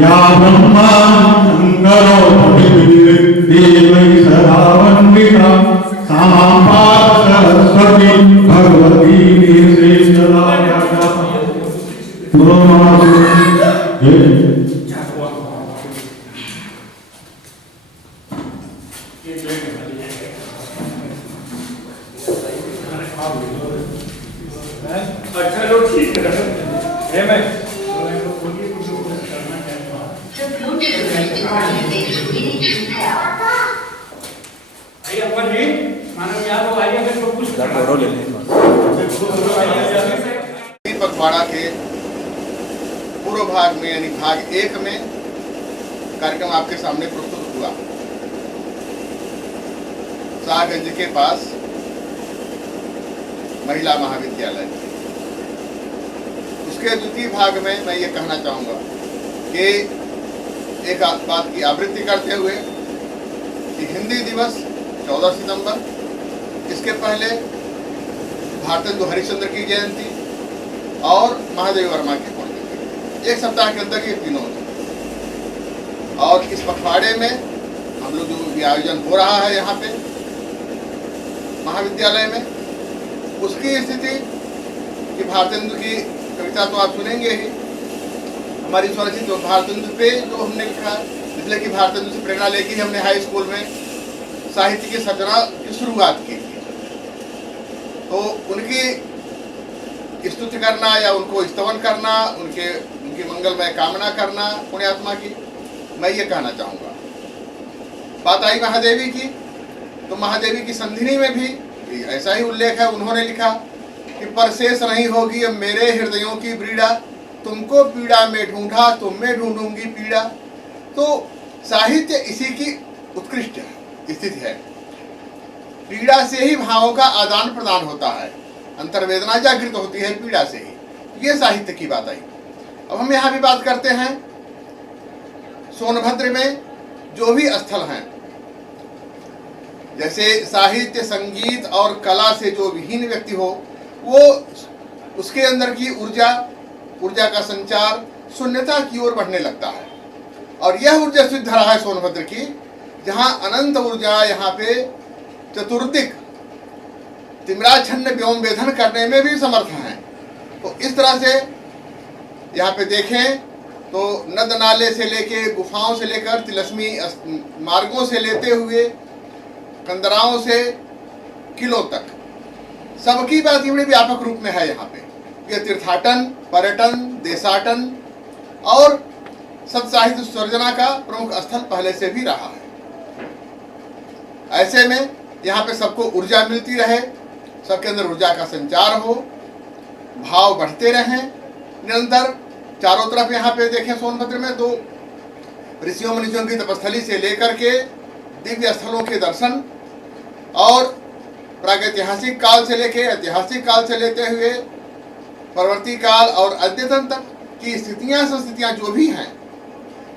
या ब्रह्मा शंकरो सदा वंदिता सामा सरस्वती भगवती चलो ठीक है मैं पखवाड़ा के पूर्व भाग में यानी भाग 1 में कार्यक्रम आपके सामने प्रस्तुत हुआ। शाहगंज के पास महिला महाविद्यालय, उसके द्वितीय भाग में मैं ये कहना चाहूँगा कि एक बात की आवृत्ति करते हुए कि हिंदी दिवस 14 सितंबर, इसके पहले भारतेंदु हरिश्चंद्र की जयंती और महादेवी वर्मा की पुण्यतिथि, एक सप्ताह के अंदर ये तीनों होते। और इस पखवाड़े में हम लोग जो भी आयोजन हो रहा है यहाँ पे महाविद्यालय में, उसकी स्थिति कि भारतेंदु की कविता तो आप सुनेंगे ही, हमारी स्वरचित तो भारतेंदु पे जो हमने लिखा, इसलिए कि भारतेंदु से प्रेरणा लेके ही हमने हाई स्कूल में साहित्य की सर्जना की शुरुआत की थी। तो उनकी स्तुति करना या उनको स्तवन करना, उनकी मंगलमय कामना करना पुण्यात्मा की, मैं ये कहना चाहूँगा। बात आई महादेवी की, तो महादेवी की संधिनी में भी ऐसा ही उल्लेख है। उन्होंने लिखा कि परशेष नहीं होगी अब मेरे हृदयों की पीड़ा, तुमको पीड़ा में ढूंढा तुम में ढूंढूंगी पीड़ा। तो साहित्य इसी की उत्कृष्ट स्थिति है। पीड़ा से ही भावों का आदान प्रदान होता है, अंतर्वेदना जागृत होती है पीड़ा से ही। ये साहित्य की बात आई। अब हम यहाँ भी बात करते हैं सोनभद्र में जो भी स्थल हैं, जैसे साहित्य संगीत और कला से जो विहीन व्यक्ति हो, वो उसके अंदर की ऊर्जा का संचार शून्यता की ओर बढ़ने लगता है। और यह ऊर्जा सिद्ध रहा है सोनभद्र की, जहाँ अनंत ऊर्जा यहाँ पे चतुर्दिक तिम्राच्छन्न व्योम वेधन करने में भी समर्थ हैं। तो इस तरह से यहाँ पे देखें तो नद नाले से लेके गुफाओं से लेकर तिलस्मी मार्गों से लेते हुए कंदराओं से किलों तक सबकी बात बड़े व्यापक रूप में है। यहाँ पे ये तीर्थाटन, पर्यटन, देशाटन और सत्साहित्य सर्जना का प्रमुख स्थल पहले से भी रहा है। ऐसे में यहाँ पे सबको ऊर्जा मिलती रहे, सबके अंदर ऊर्जा का संचार हो, भाव बढ़ते रहें निरंतर। चारों तरफ यहाँ पे देखें सोनभद्र में तो ऋषियों मनीषियों की तपस्थली से लेकर के दिव्य स्थलों के दर्शन और प्रागैतिहासिक काल से लेके ऐतिहासिक काल से लेते हुए परवर्ती काल और अद्यतन तक की स्थितियाँ संस्थितियाँ जो भी हैं,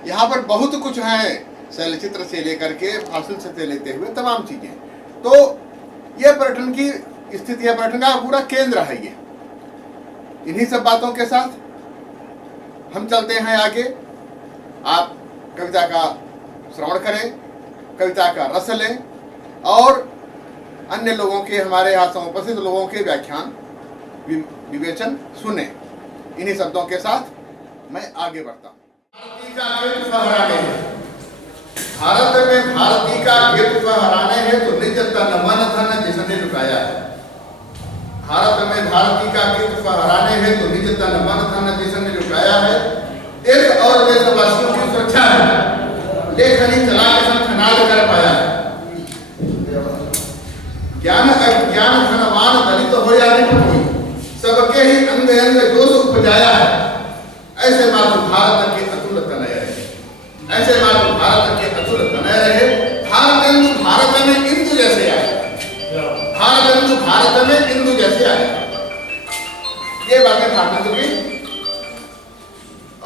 यहाँ पर बहुत कुछ है। शैलचित्र से लेकर के फासिल से लेते हुए तमाम चीज़ें। तो ये पर्यटन की स्थिति है, पर्यटन का पूरा केंद्र है ये। इन्हीं सब बातों के साथ हम चलते हैं आगे। आप कविता का श्रवण करें, कविता का रस लें और अन्य लोगों के, हमारे यहाँ उपस्थित लोगों के व्याख्यान विवेचन सुने। इन्हीं शब्दों के साथ मैं आगे बढ़ता हूँ। भारती का गेट फहराने है, भारत में भारती का गेट फहराने है तो निज तन मन धन जिसने लुटाया है। भारत में भारती का गेट फहराने है तो निज तन मन धन जिसने लुटाया है। देश और देशवासियों की सुरक्षा है, लेखनी चला के संखनाद कर पाया है। ज्ञान अज्ञान धनवान दलित हो या नहीं कोई, सबके ही अंग अंग जोश उपजाया है। ऐसे मातृ भारत के अतुल तनय रहे, ऐसे मातृ भारत के अतुल तनय रहे। भारत भारत में इंदु जैसे आए, भारत में इंदु जैसे आए। ये बातें भारत की।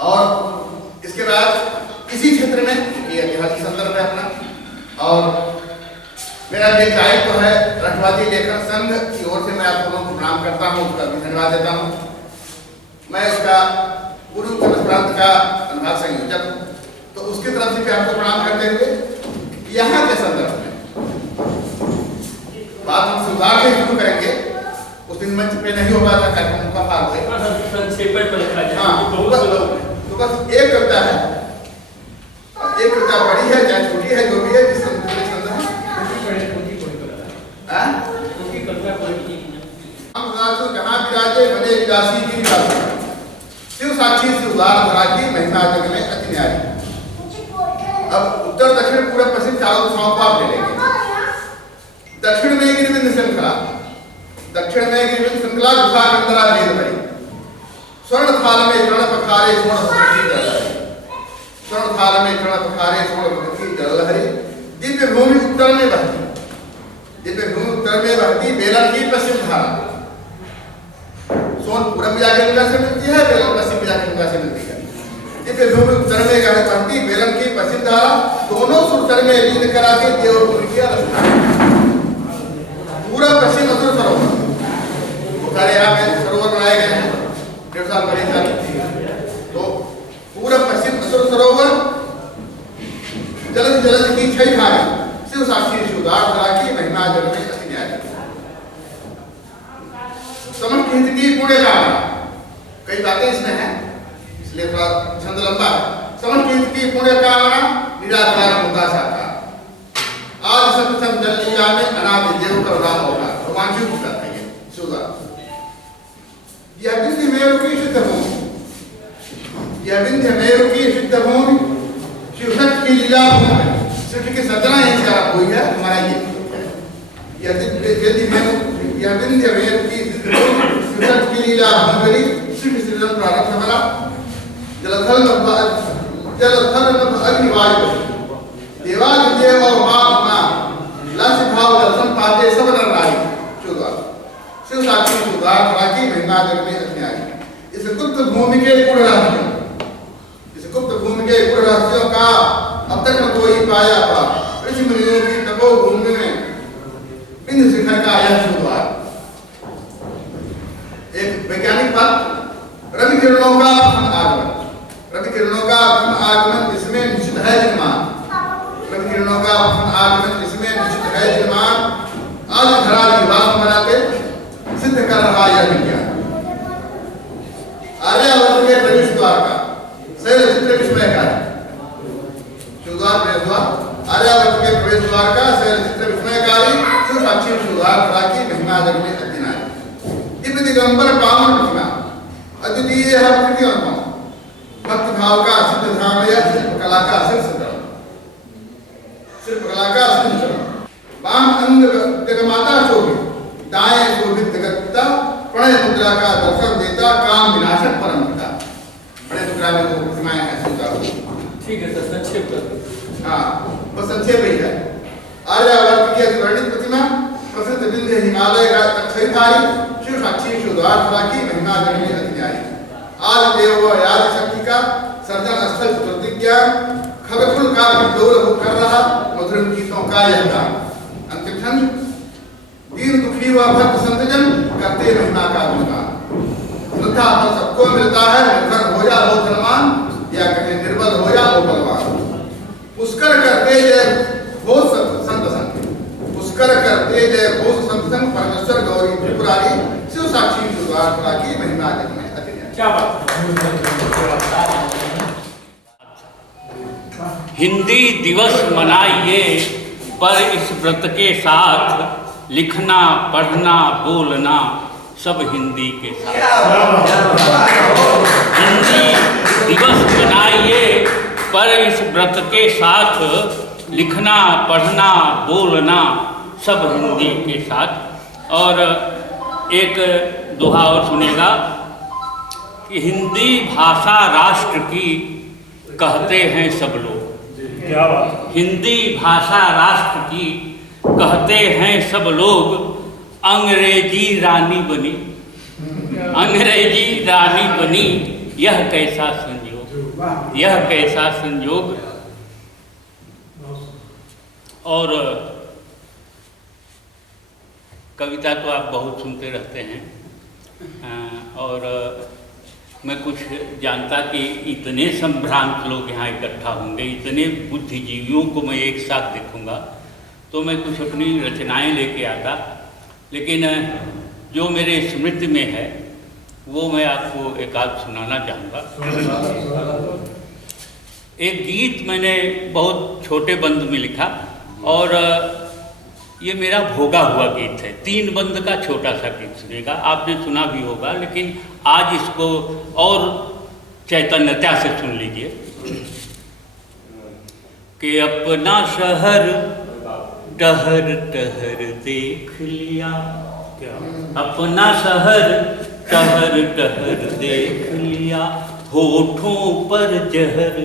और इसके बाद इसी क्षेत्र में ये ऐतिहासिक संदर्भ है अपना, और मेरा एक दायित्व है रखवाली लेखन संघ की ओर से मैं आप लोगों को प्रणाम करता हूँ, उसका भी धन्यवाद देता हूँ। मैं उसका पूर्व उत्तर प्रांत का अनुभाग संयोजक हूँ, तो उसकी तरफ से भी आपको प्रणाम करते हुए यहाँ के संदर्भ में बात हम सुधार से शुरू करेंगे। उस दिन मंच पे नहीं हो पाया था कार्यक्रम का भाग से। हाँ, तो बस एक कविता है, एक कविता बड़ी है चाहे छोटी है, जो भी है जिस जहाँ विराजे बने विलासी की विलासी, शिव साक्षी शिवदार धरा की महिमा जग में अति न्यारी। अब उत्तर दक्षिण पूर्व पश्चिम चारों दिशाओं को आप ले लेंगे। दक्षिण में गिरिविंद श्रृंखला, दक्षिण में गिरिविंद श्रृंखला गुफा कंदरा भेद भरी, स्वर्ण थाल में चरण पखारे स्वर्ण भक्ति जलहरी, स्वर्ण थाल में चरण पखारे स्वर्ण भक्ति जलहरी। दिव्य भूमि उत्तर में बहती, दिव्य भूमि उत्तर में बहती, बेलन की पश्चिम धारा। सोन पूरब में जाके गंगा से मिलती है, बेलन पश्चिम में जाके गंगा से मिलती है। दिव्य भूमि उत्तर में बहती, बेलन की पश्चिम धारा, दोनों सुर में लीन करा के देवपुर की पूरा पश्चिम असुर सरोवर, सारे यहाँ पे सरोवर बनाए गए हैं 1.5 साल पहले। तो पूरा पश्चिम असुर सरोवर जलद जलद की छई भागी, शिव साक्षी शिवदार धरा की महिमा जग में अति न्यारी। समस्त हित की पुण्य कामना, कई बातें इसमें हैं इसलिए थोड़ा छंद लंबा है। समस्त हित की पुण्य कामना निराकार होता साकार, आज संत संत जल लीला में अनादि देव करुणा होगा। रोमांचित होता है ये शिवदार। यह विंध्य मेरु की सिद्ध भूमि, यह विंध्य मेरु की सिद्ध भूमि, शिवशक्ति की लीला भूमि, सृष्टि की सतना यहीं से आरंभ हुई है। हमारा ये यह विंध्य मेरु की शिवशक्ति की लीला भूमि, सृष्टि सृजन प्रारंभ हमारा। जलथल अग्निवायु देवादिदेव और माँ लक्ष्य भाव दर्शन पाते सब नर नारी। शिव साक्षी शिवदार धरा की महिमा जग में अति न्यारी। इस गुप्त भूमि के गुण रहस्यों, इस गुप्त भूमि के गुण रहस्यों का अब तक न कोई पाया था। ऋषि मुनियों की तपो भूमि में विंध्य शिखर का यह शिवद्वार। एक वैज्ञानिक बात, रवि किरणों का आगमन, रवि किरणों का आगमन इसमें निश्चित है निर्माण, रवि किरणों का आगमन इसमें निश्चित है निर्माण। आज धरा निवास बनाते सिद्ध कर रहा यह विज्ञान। आर्यावर्त के प्रवेश द्वार का शैल चित्र विस्मय का शिवद्वार प्रवेश द्वार, आर्यावर्त के प्रवेश द्वार का शैल चित्र विस्मयकारी, शिव साक्षी शिवदार धरा की महिमा जग में अति न्यारी। दिव्य दिगंबर पावन प्रतिमा, अद्वितीय है प्रकृति अनुपम, भक्ति भाव का सिद्ध धाम यह शिल्पकला का शीर्ष धर्म, शिल्पकला का शीर्ष धर्म। वाम अंग जगमाता शोभित, दाएं शोभित जगत्ता, प्रणय मुद्रा का दर्शन देता, काम विनाशक परम पिता। प्रणय मुद्रा में वो प्रतिमाएं हैं शिवदार। ठीक है सर, संक्षेप कर। हाँ, बस संक्षेप ही है। आर्यावर्त की अतिवर्णित प्रतिमा, प्रसिद्ध विंध्य हिमालय का तक्षयधारी, शिव साक्षी शिवदार धरा की महिमा जग में अति न्यारी। आज देव व आदि शक्ति का सर्जन स्थल चतुर्दिज्ञा, खगकुल का विद्रोह कर रहा मधुर गीतों का यह गान। अंतिम छंद, दीन दुखी व भक्त संतजन करते महिमा का गुणगान। श्रद्धा फल सबको मिलता है, निर्धन हो या हो धनवान, या कहे निर्बल हो या हो बलवान। पुष्कर करते जय घोष संत संग, पुष्कर करते जय घोष संत संग, परमेश्वर गौरी त्रिपुरारी, शिव साक्षी शिवदार खुदा की महिमा जग में अतिरंत। क्या बात हिंदी दिवस मनाइए, पर इस व्रत के साथ लिखना, पढ़ना, बोलना सब हिंदी के साथ। हिंदी दिवस मनाइए, पर इस व्रत के साथ लिखना, पढ़ना, बोलना सब हिंदी के साथ। और एक दोहा और सुनेगा कि हिंदी भाषा राष्ट्र की कहते हैं सब लोग। क्या बात। हिंदी भाषा राष्ट्र की कहते हैं सब लोग, अंग्रेजी रानी बनी, अंग्रेजी रानी बनी, यह कैसा संयोग, यह कैसा संयोग। और कविता तो आप बहुत सुनते रहते हैं, और मैं कुछ जानता कि इतने संभ्रांत लोग यहाँ इकट्ठा होंगे, इतने बुद्धिजीवियों को मैं एक साथ देखूंगा, तो मैं कुछ अपनी रचनाएं लेके आता, लेकिन जो मेरे स्मृति में है वो मैं आपको एक आध सुनाना चाहूँगा। एक गीत मैंने बहुत छोटे बंद में लिखा, और ये मेरा भोगा हुआ गीत है। 3 बंद का छोटा सा गीत सुनेगा, आपने सुना भी होगा, लेकिन आज इसको और चैतन्यता से सुन लीजिए। कि अपना शहर टहर टहर देख लिया, अपना शहर टहर टहर देख लिया, होठों पर जहर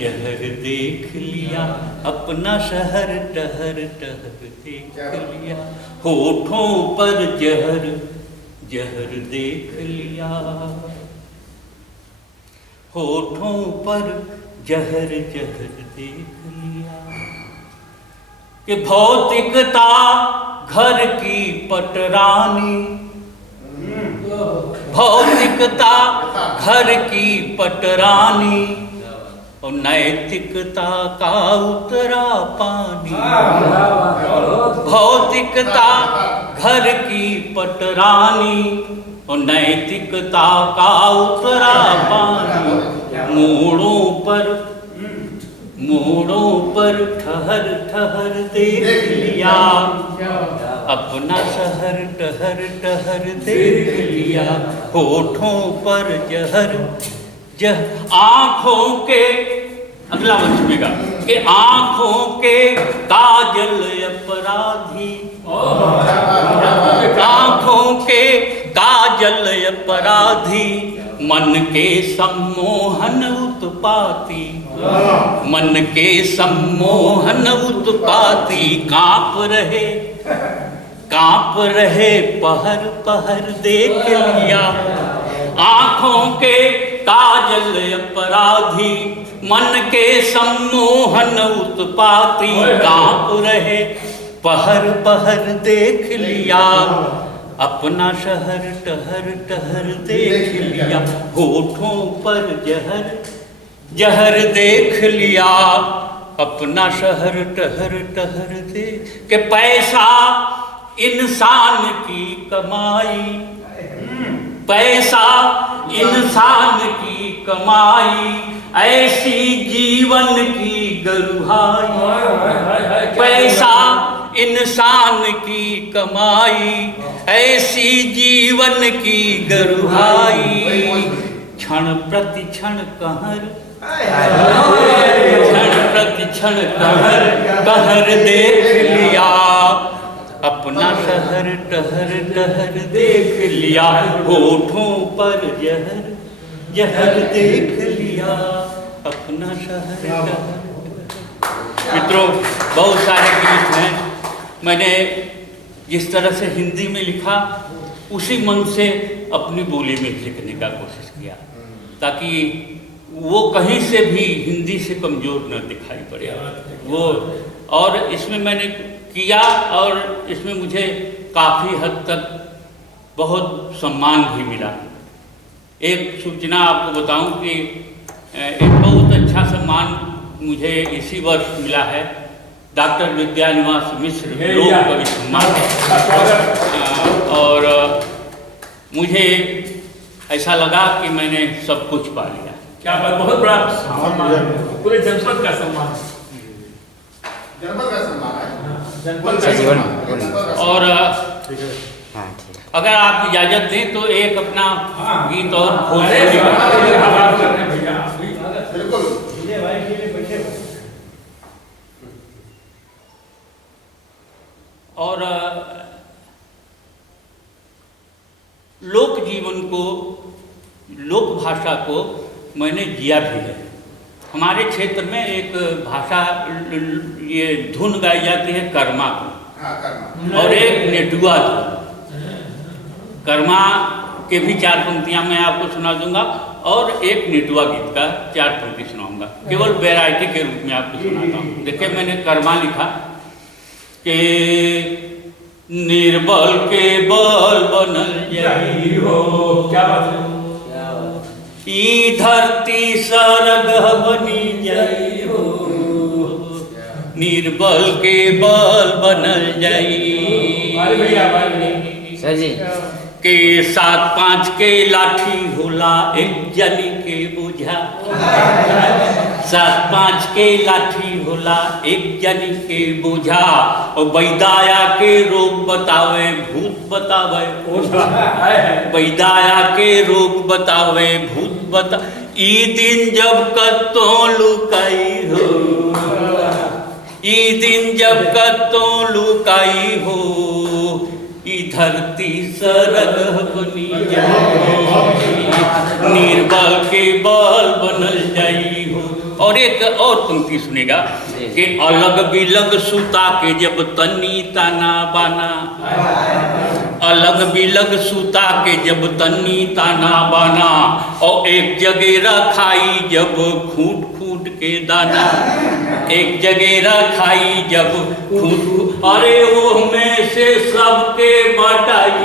जहर देख लिया, अपना शहर टहर टहर देख लिया, होठों पर जहर जहर देख लिया, होठों पर जहर जहर देख लिया। कि भौतिकता घर की पटरानी, भौतिकता घर की पटरानी, और नैतिकता का उतरा पानी, भौतिकता घर की पटरानी, और नैतिकता का उतरा पानी, मोड़ों पर ठहर ठहर देख लिया, अपना शहर टहर टहर देख लिया, होठों पर जहर आँखों के, अगला वंश सुनेगा, कि आँखों के काजल अपराधी, आँखों के काजल अपराधी, मन के सम्मोहन उत्पाती, मन के सम्मोहन उत्पाती, काँप रहे पहर पहर देख लिया, आँखों के काजल अपराधी, मन के सम्मोहन उत्पाती, काँप रहे पहर पहर देख लिया, अपना शहर टहर टहर देख लिया, होठों पर जहर जहर देख लिया, अपना शहर टहर टहर देख। के पैसा इंसान की कमाई, पैसा इंसान की कमाई, ऐसी जीवन की गरुहाई, पैसा इंसान की कमाई, ऐसी जीवन की गरुहाई, क्षण प्रति क्षण कहर, क्षण प्रति क्षण कहर कहर देख लिया, अपना शहर टहर टहर देख लिया, होठों पर जहर जहर देख लिया, अपना शहर टहर। मित्रों, बहुत सारे गीत हैं, मैंने जिस तरह से हिंदी में लिखा उसी मन से अपनी बोली में लिखने का कोशिश किया, ताकि वो कहीं से भी हिंदी से कमज़ोर न दिखाई पड़े वो। और इसमें मैंने किया, और इसमें मुझे काफ़ी हद तक बहुत सम्मान भी मिला। एक सूचना आपको बताऊं कि एक बहुत अच्छा सम्मान मुझे इसी वर्ष मिला है, डॉक्टर विद्यानिवास मिश्र लोक कवि सम्मान। और मुझे ऐसा लगा कि मैंने सब कुछ पा लिया। क्या बात, बहुत बड़ा सम्मान है, पूरे जनपद का सम्मान है। जनपद का सम्मान है, जनपद का सम्मान। और अगर आप इजाजत दें तो एक अपना गीत और अरे आभार कर रहे हैं भैया, बिल्कुल। और लोक जीवन को, लोक भाषा को मैंने जिया भी है। हमारे क्षेत्र में एक भाषा ये धुन गाई जाती है कर्मा की, हाँ, कर्मा। और एक नेटुआ धुन। कर्मा के भी 4 पंक्तियां मैं आपको सुना दूंगा और एक नेटुआ गीत का 4 पंक्ति सुनाऊंगा, केवल वैरायटी के रूप में आपको सुनाता हूँ। देखिए मैंने कर्मा लिखा कि निर्बल के बल बनल जाई हो, क्या बात है, ई धरती सरगह बनी जाई हो, निर्बल के बल बनल जाई। अरे भैया सर जी के 7-5 के लाठी होला एक जनी के बुझा, 7-5 के लाठी होला एक जनी के बुझा, और बैदाया के रोग बतावे भूत बतावे, बैदाया के रोग बतावे भूत बता, ई दिन जब कतो लुकाई हो, ई दिन जब कतो लुकाई हो, ई धरती सरगह बनी जाई, निर्बल के बल बनल जाई हो। और एक और पंक्ति सुनेगा कि अलग बिलग सूता के जब तनी ताना बाना, अलग बिलग सूता के जब तनी ताना बाना, और एक जगह रखाई जब खूंट खूंट के दाना, एक जगह रखाई जब खूंट, अरे वो में से सबके बटाई,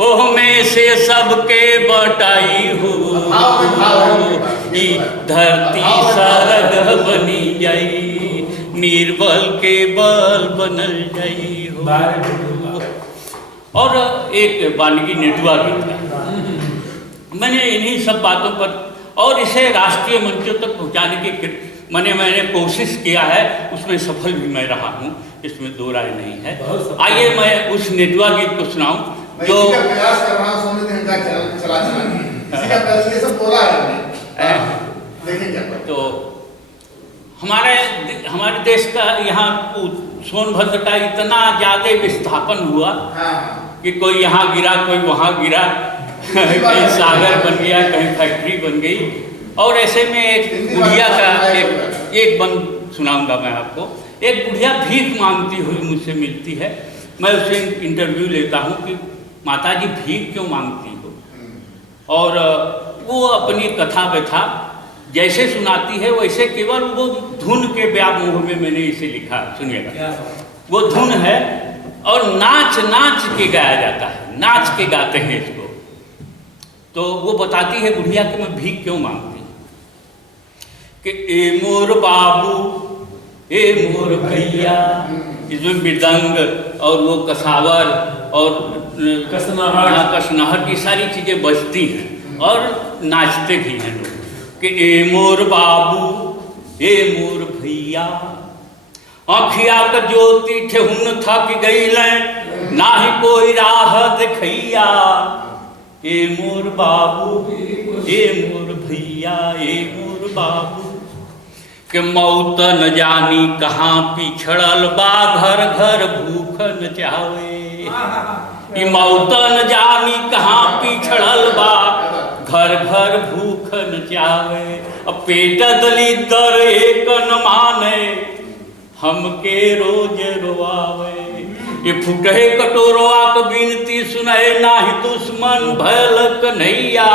ओह में से सबके बटाई हो, ई धरती सरगह बनी जाई, निर्बल के बल बनल जाई हो। और एक वाल्मीकि नेटुआ गीत था। मैंने इन्हीं सब बातों पर और इसे राष्ट्रीय मंचों तक पहुंचाने की मैंने कोशिश किया है, उसमें सफल भी मैं रहा हूँ, इसमें दो राय नहीं है। आइए मैं उस नेटुआ गीत को सुनाऊं जो प्रयास कर रहा हूं, चला ये सब बोला है, देखिए क्या तो हमारे देश का यहाँ सोनभद्र का इतना ज्यादा विस्थापन हुआ कि कोई यहाँ गिरा कोई वहाँ गिरा, कहीं सागर बन गया कहीं फैक्ट्री बन गई। और ऐसे में एक बुढ़िया का एक बंद सुनाऊंगा मैं आपको। एक बुढ़िया भीख मांगती हुई मुझसे मिलती है, मैं उससे इंटरव्यू लेता हूँ कि माता जी भीख क्यों मांगती हो, और वो अपनी कथा व्यथा जैसे सुनाती है वैसे, केवल वो धुन के व्यामोह में मैंने इसे लिखा, सुनिएगा। वो धुन है और नाच नाच के गाया जाता है, नाच के गाते हैं इसको। तो वो बताती है बुढ़िया कि मैं भीख क्यों मांगती हूँ, कि ए मोर बाबू ए मोर भैया, इसमें मृदंग और वो कसावर और कसनाहट की सारी चीज़ें बजती हैं और नाचते भी हैं लोग, कि ए मोर बाबू ए मोर भैया, आँखिया का ज्योति ठेहुन थक गई ना ही कोई राह दिखैया, ए मोर बाबू ए मोर भैया ए मोर बाबू, के मौत न जानी कहाँ पिछड़ल बा घर घर भूखन चावे, कि मौत न जानी कहाँ पिछड़ल बा घर घर भूखन चावे, अब पेट दलिदर एक न माने हमके रोज रोआवे, ये फुटहे कटोरवा क बिनती सुनाए नाही दुश्मन भयल कन्हैया,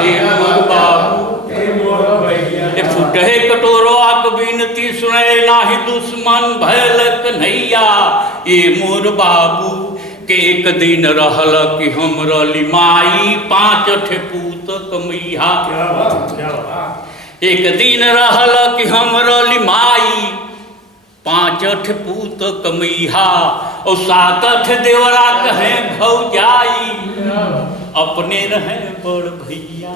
ए मोर बाबू ए मोर भैया, ये फुटहे कटोरवा क बिनती सुनाए नाही दुश्मन भयल कन्हैया, ए मोर बाबू, के एक दिन रहल कि हमरा लिमाई 5 ठे पूत कमैया, एक दिन रहल कि हमरा लिमाई 5 पूत कमैहा और 7 देवरा कहें भौजाई, अपने रहे बड़ भैया।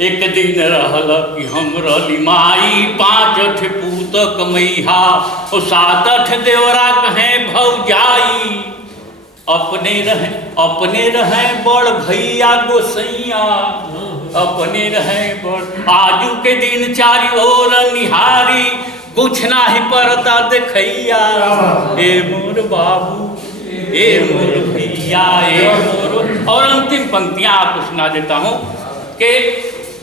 एक दिन रहल कि हम रली माई, 5 पूत कमैहा और 7 देवरा कहें भौजाई, अपने रहे बड़ भैया गोसैया, अपने रहे बड़। आजू के दिन चारी ओर निहारी, कुछ ना ही परता देखैया। ए मोर बाबू, ए मोर भैया, ए मोर। और अंतिम पंक्तियां आपको सुना देता हूँ कि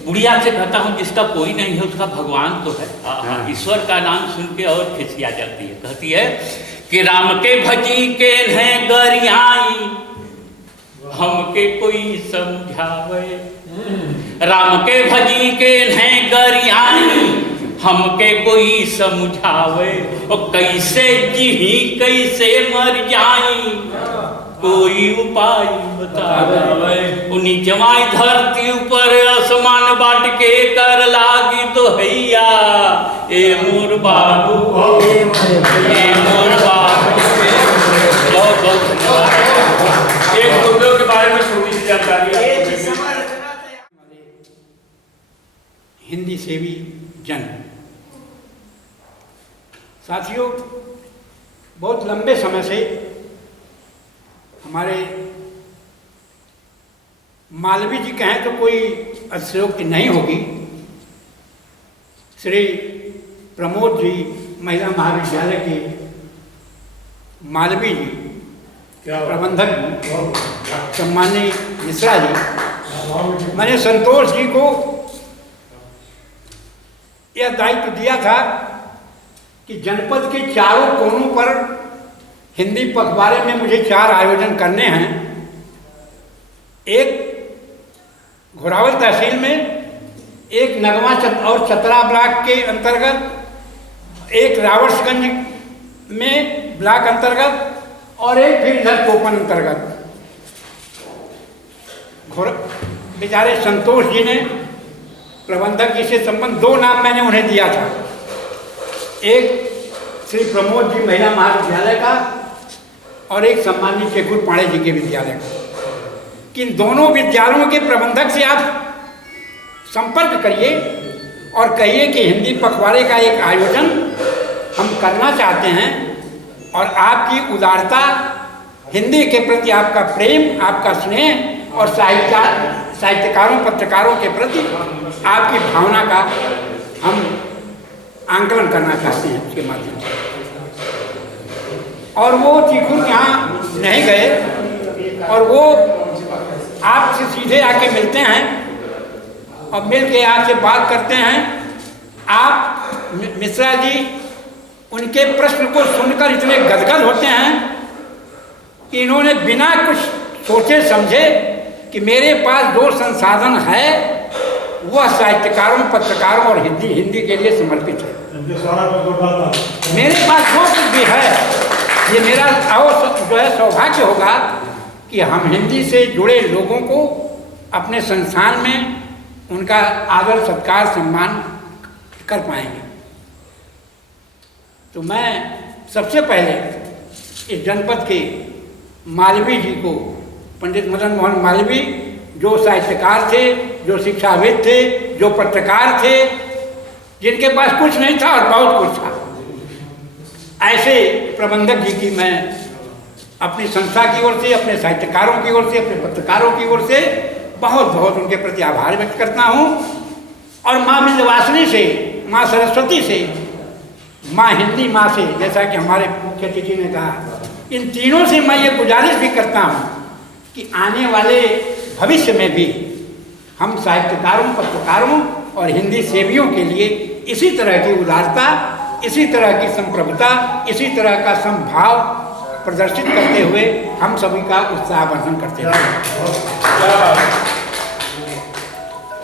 बुढ़िया से कहता हूँ जिसका कोई नहीं है उसका भगवान तो है। ईश्वर का नाम सुन के और खिसिया जाती है। कहती है कि राम के भजी के हैं गरियाई, हमके कोई समझावे। राम के भजी के हैं गरियाई, हमके कोई समझावे। और कैसे जी कैसे मर जाई, कोई उपाय बतावे। नीचवाई धरती ऊपर आसमान बाट के कर लागी तो हैया। ए मोर बाबू, ए मोर बाबू। बहुत बहुत धन्यवाद। एक गुरुदेव के बारे में छोटी सी जानकारी। हिंदी सेवी जन साथियों, बहुत लंबे समय से हमारे मालवीय जी कहें तो कोई अतिशयोक्ति नहीं होगी। श्री प्रमोद जी महिला महाविद्यालय के मालवीय जी, प्रबंधक जी, सम्माननीय मिश्रा जी, मैंने संतोष जी को यह दायित्व दिया था कि जनपद के चारों कोनों पर हिंदी पखवाड़े में मुझे 4 आयोजन करने हैं। एक घोरावल तहसील में, एक नगवा और चतरा ब्लॉक के अंतर्गत, एक रावटगंज में ब्लॉक अंतर्गत, और एक फिर इधर कोपन अंतर्गत। बेचारे संतोष जी ने प्रबंधक जी से संबंध 2 नाम मैंने उन्हें दिया था। एक श्री प्रमोद जी महिला महाविद्यालय का और एक सम्माननीय शेखुर पांडे जी के विद्यालय का। कि इन दोनों विद्यालयों के प्रबंधक से आप संपर्क करिए और कहिए कि हिंदी पखवाड़े का एक आयोजन हम करना चाहते हैं, और आपकी उदारता, हिंदी के प्रति आपका प्रेम, आपका स्नेह और साहित्यकारों पत्रकारों के प्रति आपकी भावना का हम आंकलन करना चाहते हैं उसके माध्यम से। और वो चीखुर यहाँ नहीं गए और वो आपसे सीधे आके मिलते हैं और मिल के आपसे बात करते हैं। आप मिश्रा जी उनके प्रश्न को सुनकर इतने गदगद होते हैं कि इन्होंने बिना कुछ सोचे समझे कि मेरे पास जो संसाधन है वह साहित्यकारों, पत्रकारों और हिंदी के लिए समर्पित है। मेरे पास जो कुछ भी है, ये मेरा जो है सौभाग्य होगा कि हम हिंदी से जुड़े लोगों को अपने संस्थान में उनका आदर, सत्कार, सम्मान कर पाएंगे। तो मैं सबसे पहले इस जनपद के मालवीय जी को, पंडित मदन मोहन मालवीय, जो साहित्यकार थे, जो शिक्षाविद थे, जो पत्रकार थे, जिनके पास कुछ नहीं था और बहुत कुछ था, ऐसे प्रबंधक जी की मैं अपनी संस्था की ओर से, अपने साहित्यकारों की ओर से, अपने पत्रकारों की ओर से बहुत बहुत उनके प्रति आभार व्यक्त करता हूँ। और माँ विंध्यवासिनी से, माँ सरस्वती से, माँ हिंदी माँ से, जैसा कि हमारे मुख्य अतिथि ने कहा, इन तीनों से मैं ये गुजारिश भी करता हूँ कि आने वाले भविष्य में भी हम साहित्यकारों, पत्रकारों और हिंदी सेवियों के लिए इसी तरह की उदारता, इसी तरह की संप्रभुता, इसी तरह का समभाव प्रदर्शित करते हुए हम सभी का उत्साहवर्धन करते हैं।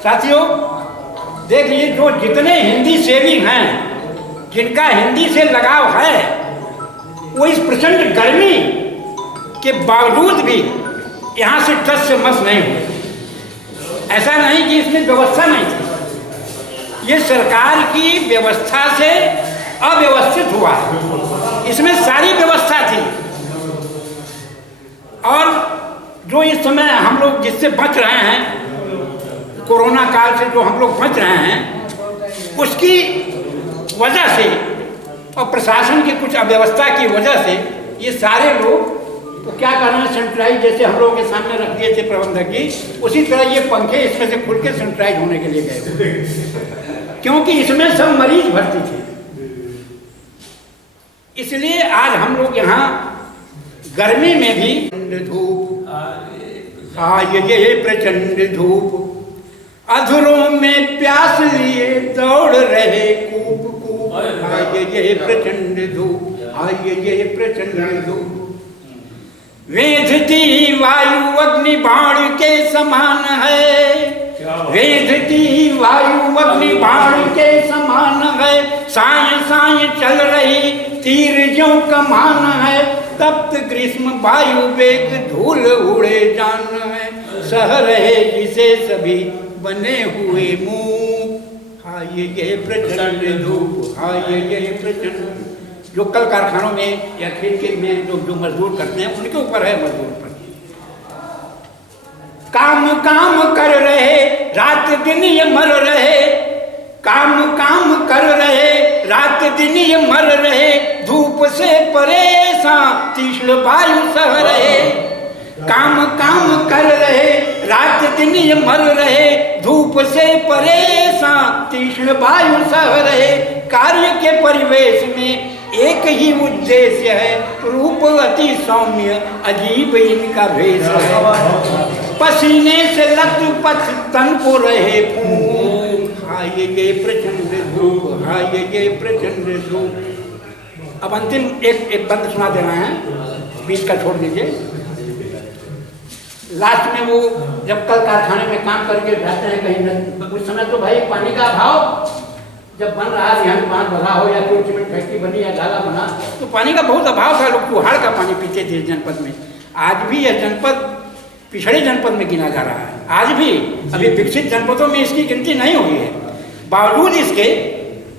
साथियों, देखिए, जो जितने हिंदी सेवी हैं, जिनका हिंदी से लगाव है, वो इस प्रचंड गर्मी के बावजूद भी यहाँ से टस से मस नहीं हुए। ऐसा नहीं कि इसमें व्यवस्था नहीं थी, ये सरकार की व्यवस्था से अव्यवस्थित हुआ है। इसमें सारी व्यवस्था थी, और जो इस समय हम लोग जिससे बच रहे हैं, कोरोना काल से जो हम लोग बच रहे हैं, उसकी वजह से और प्रशासन की कुछ अव्यवस्था की वजह से ये सारे लोग तो क्या कर रहे हैं, सैनिटाइज जैसे हम लोगों के सामने रख दिए थे प्रबंधक जी, उसी तरह ये पंखे इसमें से खुल के सैनिटाइज होने के लिए गए, क्योंकि इसमें सब मरीज भर्ती थे। इसलिए आज हम लोग यहाँ गर्मी में भी धूप ये प्रचंड धूप, अधरों में प्यास लिए दौड़ रहे कूप कूप, ये प्रचंड धूप, ये प्रचंड धूप, वेधती वायु अग्नि बाण के समान है, वेधती वायु अग्नि बाण के समान है, साय साय चल रही तीर ज्यों कमान है, तप्त ग्रीष्म वायु वेग धूल उड़े जान है, सह रहे जिसे सभी बने हुए मुंह, हाय ये प्रचंड धूप, हाय ये प्रचंड। जो कल कारखानों में या खेत के में जो मजदूर करते हैं उनके ऊपर है मजदूर पर। काम काम कर रहे रात दिन ये मर रहे, काम काम कर रहे रात दिन ये मर रहे, धूप से परेशान तीक्ष्ण वायु सह रहे, काम काम कर रहे रात दिन ये मर रहे, धूप से परेशान तीक्ष्ण वायु सह रहे, कार्य के परिवेश में एक ही उद्देश्य है, रूप अति सौम्य अजीब इनका वेश है, पसीने से लथपथ तन को रहे फूंक, हाय ये प्रचंड धूप, हाय ये प्रचंड धूप। अब अंतिम एक बंद सुना देना है, बीच का छोड़ दीजिए। लास्ट में वो जब कल कारखाने में काम करके जाते हैं कहीं, उस समय तो भाई पानी का अभाव, जब बन रहा है यहाँ पानी भरा हो या कोई सीमेंट फैक्ट्री बनी या डाला बना, तो पानी का बहुत अभाव था, लोग कुहाड़ का पानी पीते थे इस जनपद में। आज भी यह जनपद पिछड़े जनपद में गिना जा रहा है, आज भी अभी विकसित जनपदों में इसकी गिनती नहीं हुई है। बावजूद इसके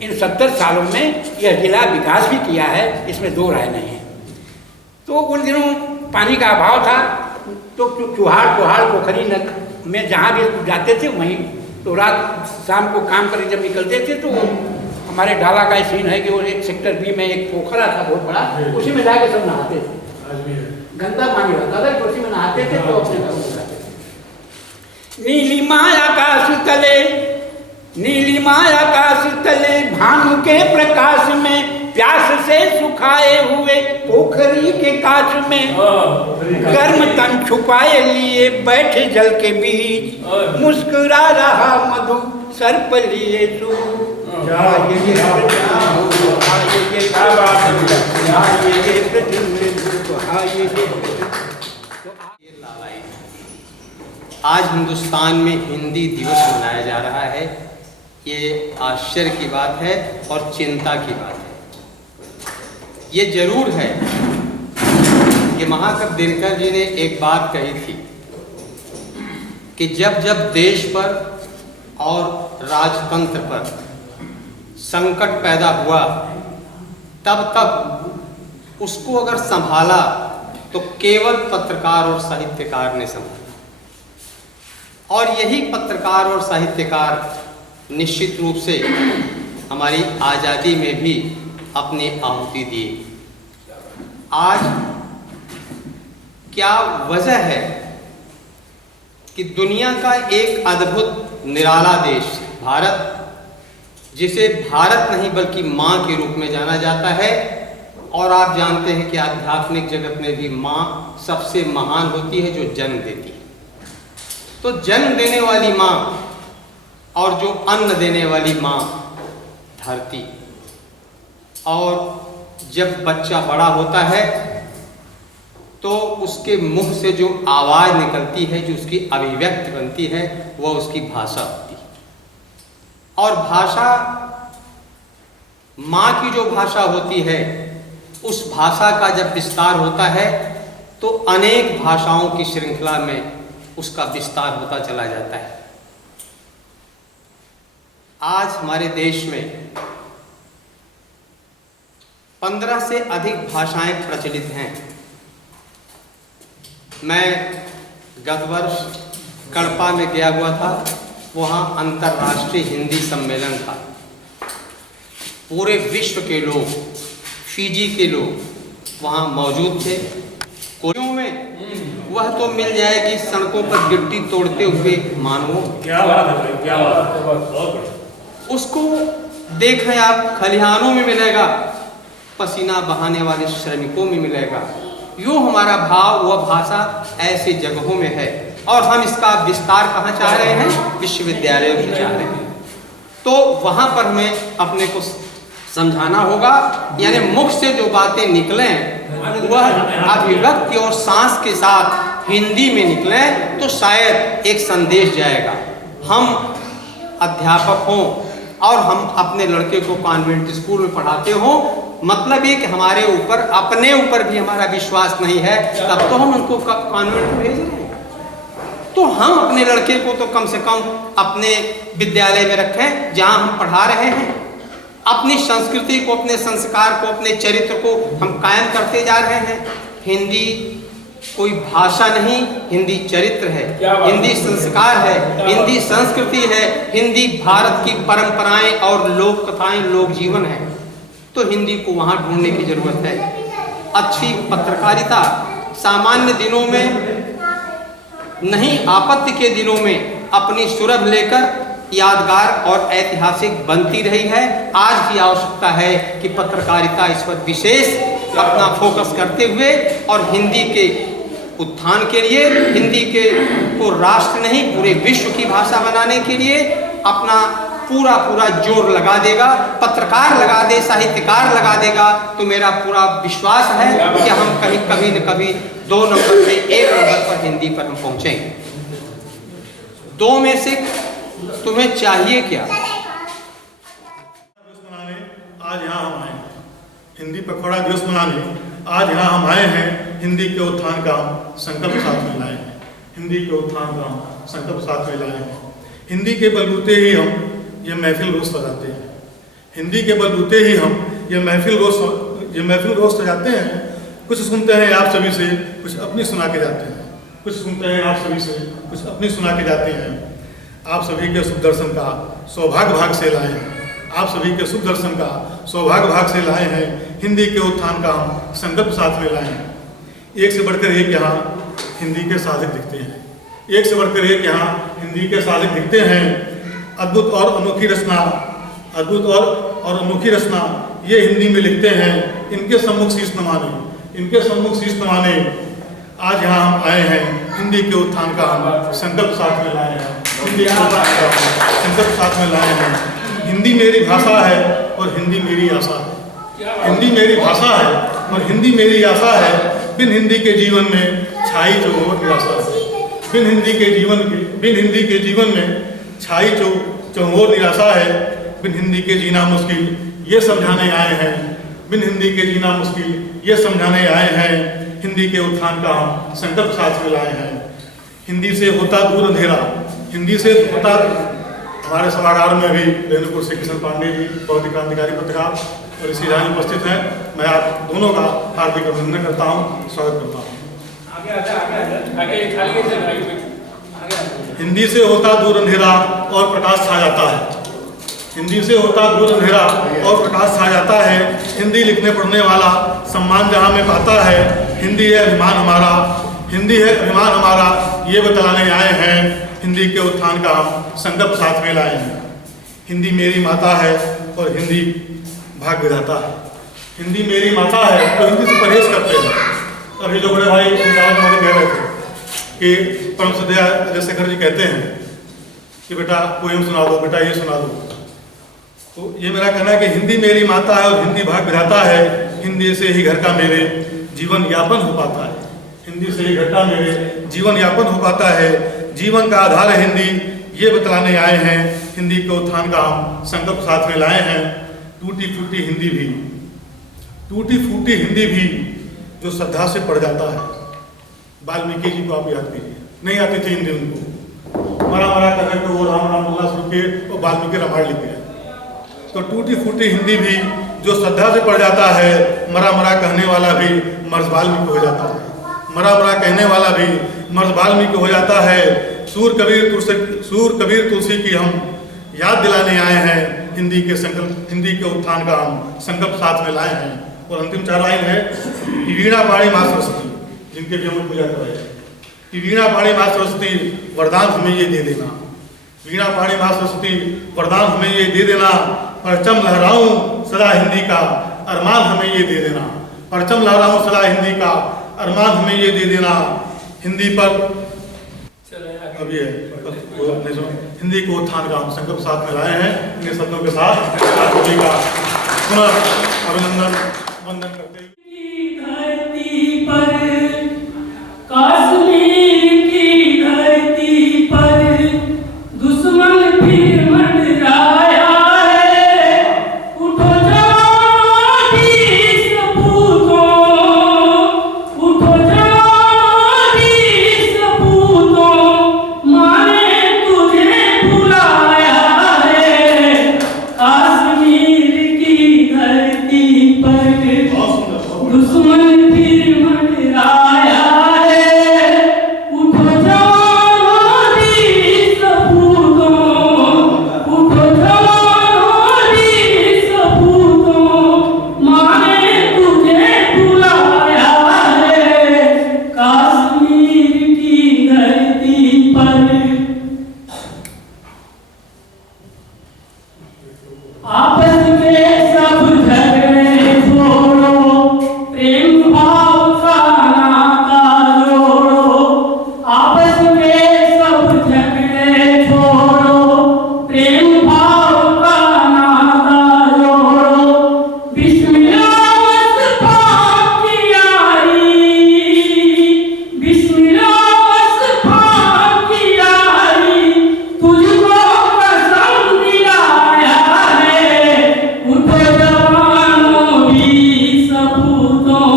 इन 70 सालों में यह जिला विकास भी किया है, इसमें दो राय नहीं है। तो उन दिनों पानी का अभाव था, तो चुहाड़ पोखरी में जहाँ भी जाते थे वहीं, तो रात शाम को काम करके जब निकलते थे तो हमारे ढाला का सीन है कि वो एक सेक्टर बी में एक पोखरा था बहुत बड़ा, उसी में जाके सब नहाते थे, गंदा पानी रहता था, तो उसी में नहाते थे तो अपने घरों में जाते थे। नीलिमा आकाश तले, नीलिमा आकाश तले भानु के प्रकाश में, प्यास से सुखाए हुए पोखरी के कांच में, गर्म तन छुपाए लिए बैठे जल के बीच, मुस्कुरा रहा मधु सर पर लिए आज हिंदुस्तान में हिंदी दिवस मनाया जा रहा है, ये आश्चर्य की बात है और चिंता की बात है। ये जरूर है कि महाकवि दिनकर जी ने एक बात कही थी कि जब जब देश पर और राजतंत्र पर संकट पैदा हुआ तब तब उसको अगर संभाला तो केवल पत्रकार और साहित्यकार ने संभाला, और यही पत्रकार और साहित्यकार निश्चित रूप से हमारी आज़ादी में भी अपनी आहुति दिए। आज क्या वजह है कि दुनिया का एक अद्भुत निराला देश भारत, जिसे भारत नहीं बल्कि माँ के रूप में जाना जाता है, और आप जानते हैं कि आध्यात्मिक जगत में भी माँ सबसे महान होती है जो जन्म देती है। तो जन्म देने वाली माँ और जो अन्न देने वाली माँ धरती, और जब बच्चा बड़ा होता है तो उसके मुंह से जो आवाज़ निकलती है, जो उसकी अभिव्यक्ति बनती है, वह उसकी भाषा होती है। और भाषा, माँ की जो भाषा होती है, उस भाषा का जब विस्तार होता है तो अनेक भाषाओं की श्रृंखला में उसका विस्तार होता चला जाता है। आज हमारे देश में 15 से अधिक भाषाएं प्रचलित हैं। मैं गत वर्ष कड़पा में गया हुआ था, वहाँ अंतर्राष्ट्रीय हिंदी सम्मेलन था। पूरे विश्व के लोग, फिजी के लोग वहाँ मौजूद थे। कोरियों में वह तो मिल जाएगी सड़कों पर गिट्टी तोड़ते हुए मानवों। क्या बात है भाई, क्या बात है, बहुत बढ़िया। उसको देखें आप, खलिहानों में मिलेगा, पसीना बहाने वाले श्रमिकों में मिलेगा। यूँ हमारा भाव व भाषा ऐसी जगहों में है, और हम इसका विस्तार कहाँ चाह रहे हैं? विश्वविद्यालयों में चाह रहे हैं। तो वहाँ पर हमें अपने को समझाना होगा, यानी मुख से जो बातें निकलें वह अभिव्यक्ति और सांस के साथ हिंदी में निकलें, तो शायद एक संदेश जाएगा। हम अध्यापक हों और हम अपने लड़के को कॉन्वेंट स्कूल में पढ़ाते हों, मतलब ये कि हमारे ऊपर, अपने ऊपर भी हमारा विश्वास नहीं है, तब तो हम उनको कॉन्वेंट में भेज रहे हैं। तो हम अपने लड़के को तो कम से कम अपने विद्यालय में रखें जहां हम पढ़ा रहे हैं। अपनी संस्कृति को, अपने संस्कार को, अपने चरित्र को हम कायम करते जा रहे हैं। हिंदी कोई भाषा नहीं, हिंदी चरित्र है, हिंदी संस्कार है, हिंदी संस्कृति है, हिंदी भारत की परंपराएं और लोक कथाएं, लोक जीवन है। तो हिंदी को वहाँ ढूंढने की जरूरत है। अच्छी पत्रकारिता सामान्य दिनों में नहीं, आपत्ति के दिनों में अपनी सुरभ लेकर यादगार और ऐतिहासिक बनती रही है। आज भी आवश्यकता है कि पत्रकारिता इस पर विशेष अपना फोकस करते हुए और हिंदी के उत्थान के लिए, हिंदी के को राष्ट्र नहीं पूरे विश्व की भाषा बनाने के लिए अपना पूरा जोर लगा देगा। पत्रकार लगा दे, साहित्यकार लगा देगा, तो मेरा पूरा विश्वास है कि हम कहीं कभी न कभी 2 नंबर से 1 नंबर पर हिंदी पर हम पहुंचेंगे। 2 में से तुम्हें चाहिए क्या? आज यहाँ हम आए हैं हिंदी पखवाड़ा दिवस मनाने। आज यहाँ हम आए हैं, हिंदी के उत्थान का संकल्प साथ में लाए हैं। हिंदी के उत्थान का संकल्प साथ में लाए हैं। हिंदी के बलबूते ही हम ये महफिल रोज सजाते हैं। हिंदी के बलबूते ही हम ये महफिल रोज सजाते हैं। कुछ सुनते हैं आप सभी से, कुछ अपनी सुना के जाते हैं। कुछ सुनते हैं आप सभी से, कुछ अपनी सुना के जाते हैं। आप सभी के शुभ दर्शन का सौभाग्य भाग से लाए हैं। आप सभी के शुभ दर्शन का सौभाग्य भाग से लाए हैं। हिंदी के उत्थान का हम संकल्प साथ में लाए हैं। एक से बढ़कर एक यहाँ हिंदी के साधक दिखते हैं। एक से बढ़कर एक यहाँ हिंदी के साधक दिखते हैं। अद्भुत और अनोखी रचना, अद्भुत और अनोखी रचना ये हिंदी में लिखते हैं। इनके सम्मुख शीश नमाने, इनके सम्मुख शीश नमाने आज यहाँ हम आए हैं। हिंदी के उत्थान का हम संकल्प साथ में लाए हैं। हिंदी के उत्थान का संकल्प साथ में लाए हैं। हिंदी मेरी भाषा है और हिंदी मेरी आशा है। हिंदी मेरी भाषा है और हिंदी मेरी आशा है। बिन हिंदी के जीवन में छाई जो निराशा है। बिन हिंदी के जीवन में छाई चौहोर निराशा है। बिन हिंदी के जीना मुश्किल ये समझाने आए हैं। बिन हिंदी के जीना मुश्किल ये समझाने आए हैं। हिंदी के उत्थान का हम संकल्प साथ में लाए हैं। हिंदी से होता दूर अंधेरा, हिंदी से होता। हमारे सभागार में भी रेणुपुर से किशन पांडे जी बहुत ही क्रांतिकारी पत्रकार और इसी राय उपस्थित हैं। मैं आप दोनों का हार्दिक अभिनंदन करता हूँ, स्वागत करता हूँ। हिंदी से होता दूर अंधेरा और प्रकाश छा जाता है। हिंदी से होता दूर अंधेरा और प्रकाश छा जाता है। हिंदी लिखने पढ़ने वाला सम्मान जहाँ में पाता है। हिंदी है अभिमान हमारा, हिंदी है अभिमान हमारा ये बतलाने आए हैं। हिंदी के उत्थान का हम संकल्प साथ में लाए हैं। हिंदी मेरी माता है और हिंदी भाग्य विधाता है। हिंदी मेरी माता है तो हिंदी से परहेज करते हैं। अभी जो बड़े भाई कह रहे थे कि परम श्रद्धेय अजय शेखर जी कहते हैं कि बेटा पोएम सुना दो, बेटा ये सुना दो। तो ये मेरा कहना है कि हिंदी मेरी माता है और हिंदी भाग्य विधाता है। हिंदी से ही घर का मेरे जीवन यापन हो पाता है। हिंदी से ही घर का मेरे जीवन यापन हो पाता है। जीवन का आधार है हिंदी ये बतलाने आए हैं। हिंदी के उत्थान का हम संकल्प साथ में लाए हैं। टूटी फूटी हिंदी भी, टूटी फूटी हिंदी भी जो श्रद्धा से पढ़ जाता है। वाल्मीकि जी को आप याद कीजिए, नहीं आती थी हिंदी उनको, मरा कर वो राम राम बोलना शुरू किए और वाल्मीकि रामायण लिख गए। तो टूटी फूटी हिंदी भी जो श्रद्धा से पढ़ जाता है, मरा मरा कहने वाला भी मर्द वाल्मीकि हो जाता है। मरा मरा कहने वाला भी मर्द वाल्मीकि हो जाता है। सूर कबीर तुलसी की हम याद दिलाने आए हैं। हिंदी के उत्थान का हम संकल्प साथ में लाए हैं। और अंतिम 4 लाइन है कि वीणा पाणी माँ सरस्वती, जिनके भी हम पूजा कर रहे हैं, कि वीणा पाणी माँ सरस्वती वरदान हमें ये दे देना। वीणा पाणी माँ सरस्वती वरदान हमें ये दे देना। परचम लहराऊं सदा हिंदी का अरमान हमें ये दे देना। परचम लहराऊं सदा हिंदी का अरमान हमें ये दे देना। हिंदी पर अभी है हिंदी को उत्थान का हम संकल्प साथ में लाए हैं। इन शब्दों के साथ जी का पुनः अभिनंदन वंदन करते की धरती पर, कश्मीर की धरती पर दुश्मन फिर मंडराया है। उठो जवानों वीर सपूतों, उठो जवानों वीर सपूतों, माँ ने तुझे बुलाया है। कश्मीर की धरती पर दुश्मन फिर मंडराया है। उठो जवानों वीर सपूतों, उठो जवानों वीर सपूतों, माँ ने तुझे बुलाया है। कश्मीर की धरती पर आपस में सब झगड़े छोड़ो, प्रेम भाव का नाता जोड़ो। आपस में सब झगड़े छोड़ो, प्रेम भाव का नाता जोड़ो। बिस्मिल्लाह मुस्तफा की यारी, बिस्मिल्लाह मुस्तफा की यारी, तुझको कसम दिलाया है। उठो जवानों वीर सपूतों,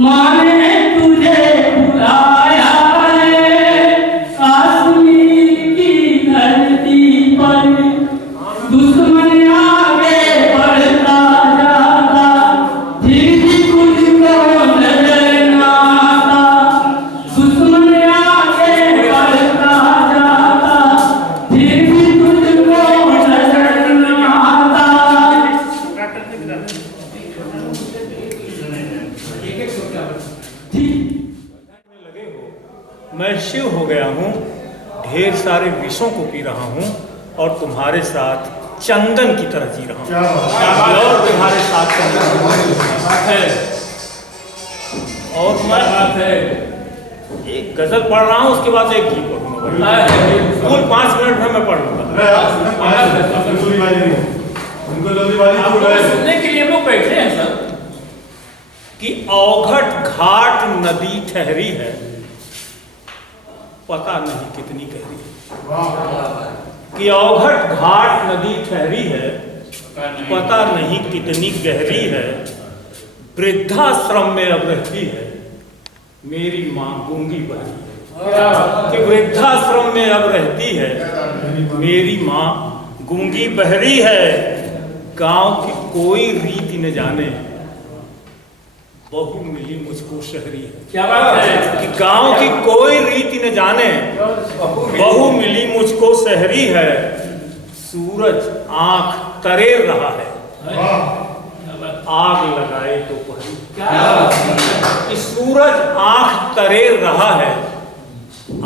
माँ ने तुझे बुलाया है। कश्मीर की धरती पर दुश्मन आगे बढ़ता जाता, फिर भी तुझको नजर न आता। दुश्मन आगे बढ़ता जाता, फिर भी तुझको नजर न आता। मैं शिव हो गया हूँ, ढेर सारे विषों को पी रहा हूँ और तुम्हारे साथ चंदन की तरह जी रहा हूँ। और तुम्हारे साथ है और मैं एक गजल पढ़ रहा हूँ, उसके बाद एक गीत पढ़ूंगा। कुल 5 मिनट में मैं पढ़ूंगा। सुनने के लिए हम लोग बैठे हैं सर कि अवघट घाट नदी ठहरी है, पता नहीं कितनी गहरी है। कि अवघट घाट नदी ठहरी है, पता नहीं कितनी गहरी है। वृद्धाश्रम में अब रहती है मेरी माँ गूंगी बहरी है। कि वृद्धाश्रम में अब रहती है मेरी माँ गूंगी बहरी है। गांव की कोई रीति न जाने, बहू मिली मुझको शहरी है। क्या बात है कि गांव की कोई रीति न जाने, बहू मिली मुझको शहरी है। सूरज आंख तरेर रहा है, आग लगाए तो पहरी। कि सूरज आंख तरेर रहा है,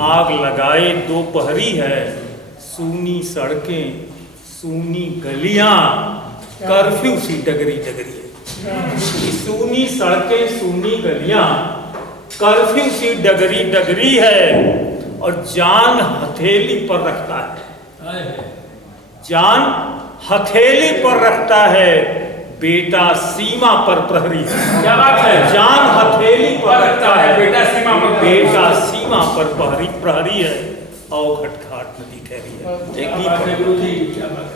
आग लगाए दोपहरी है। सूनी सड़कें सूनी गलियां, कर्फ्यू सी डगरी डगरी है। सूनी सड़कें सूनी गलियां, कर्फ्यू सी डगरी डगरी है। और जान हथेली पर रखता है, जान हथेली पर रखता है। बेटा सीमा पर प्रहरी है। क्या बात है जान हथेली पर रखता है, बेटा सीमा पर बेटा सीमा पर प्रहरी है। अवघट घाट नदी ठहरी है। एक गीत गुरु जी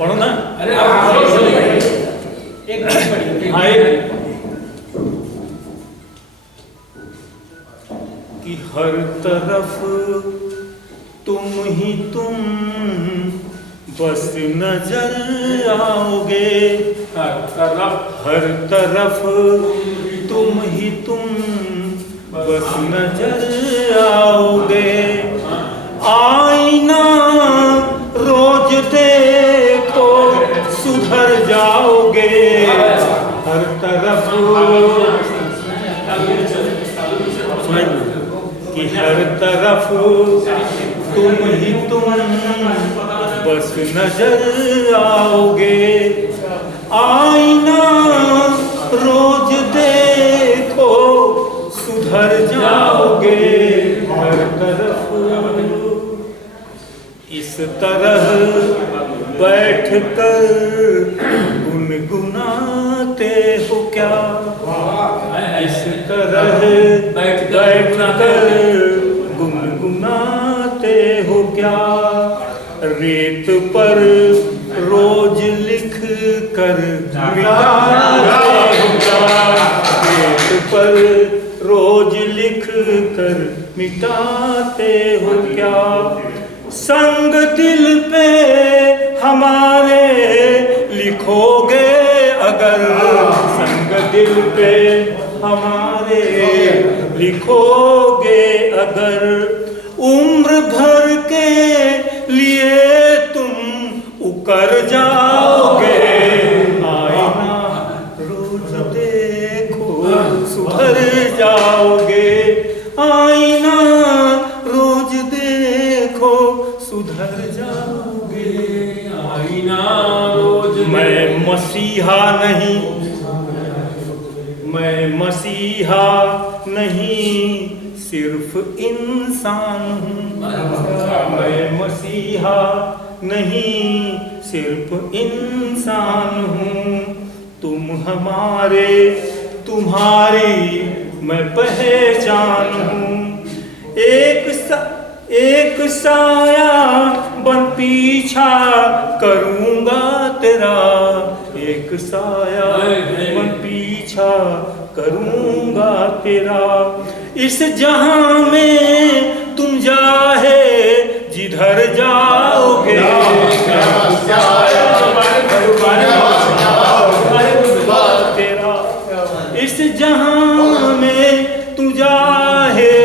पढ़ो ना। अरे आप एक गीत पढ़िए। हाँ, एक कि हर तरफ तुम ही तुम, बस नजर आओगे, हर तरफ तुम ही तुम, बस नजर आओगे। आईना रोज देखो सुधर जाओगे, हर तरफ कि हर तरफ तुम ही तुम, बस नजर आओगे। आईना रोज देखो सुधर जाओगे, हर तरफ। इस तरह बैठकर गुनगुनाते हो क्या, इस तरह बैठकर गुनगुनाते हो क्या। रेत पर रोज लिख कर मिटाते हो क्या, रेत पर रोज लिख कर मिटाते हो क्या। संग दिल पे हमारे लिखोगे अगर, संग दिल पे हमारे लिखोगे अगर। उम्र भर के लिए तुम उकर जाओगे, आईना रोज देखो सुधर जाओगे। आईना रोज देखो सुधर जाओगे, आईना रोज। मैं मसीहा नहीं, मैं मसीहा नहीं, सिर्फ इंसान हूँ। मैं मसीहा नहीं, सिर्फ इंसान हूँ। तुम हमारे, तुम्हारी मैं पहचान हूँ। एक साया बन पीछा करूँगा तेरा, एक साया बन पीछा करूँगा तेरा। इस जहां में तुम जाहे जिधर जाओगे, तेरा। इस जहां में तुम जाहे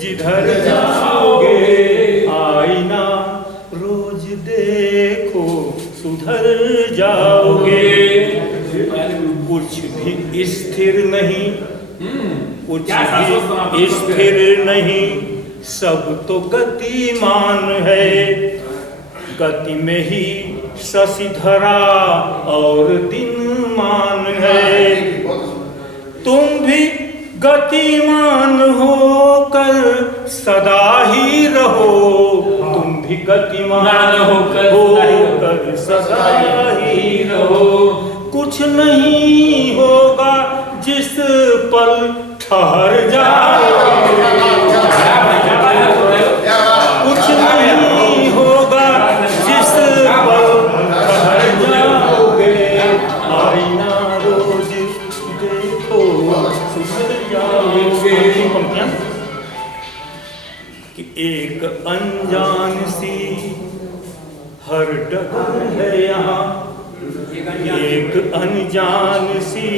जिधर जाओगे, आईना रोज देखो सुधर जाओगे। कुछ भी स्थिर नहीं, कुछ भी स्थिर नहीं, सब तो गतिमान है। गति में ही शशिधरा और दिनमान है। तुम भी गतिमान होकर सदा ही रहो, तुम भी गतिमान होकर सदा ही रहो। कुछ नहीं होगा जिस पल ठहर जाओगे, कुछ नहीं होगा जिस पल ठहर जाओगे। आईना रोज देखो सुधर जाओगे। कि एक अनजान सी हर डगर है यहाँ, एक अनजान सी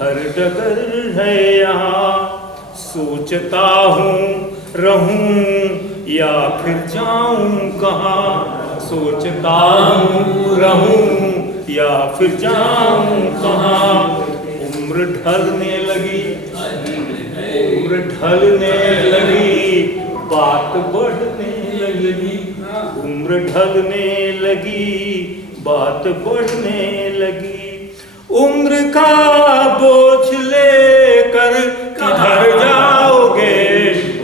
हर डगर है यहाँ। सोचता हूँ रहूं या फिर जाऊं कहाँ, सोचता हूँ रहूं या फिर जाऊं कहाँ। उम्र ढलने लगी, उम्र ढलने लगी, बात बढ़ने लगी। उम्र ढलने लगी, बात बढ़ने लगी। उम्र का बोझ लेकर किधर जाओगे,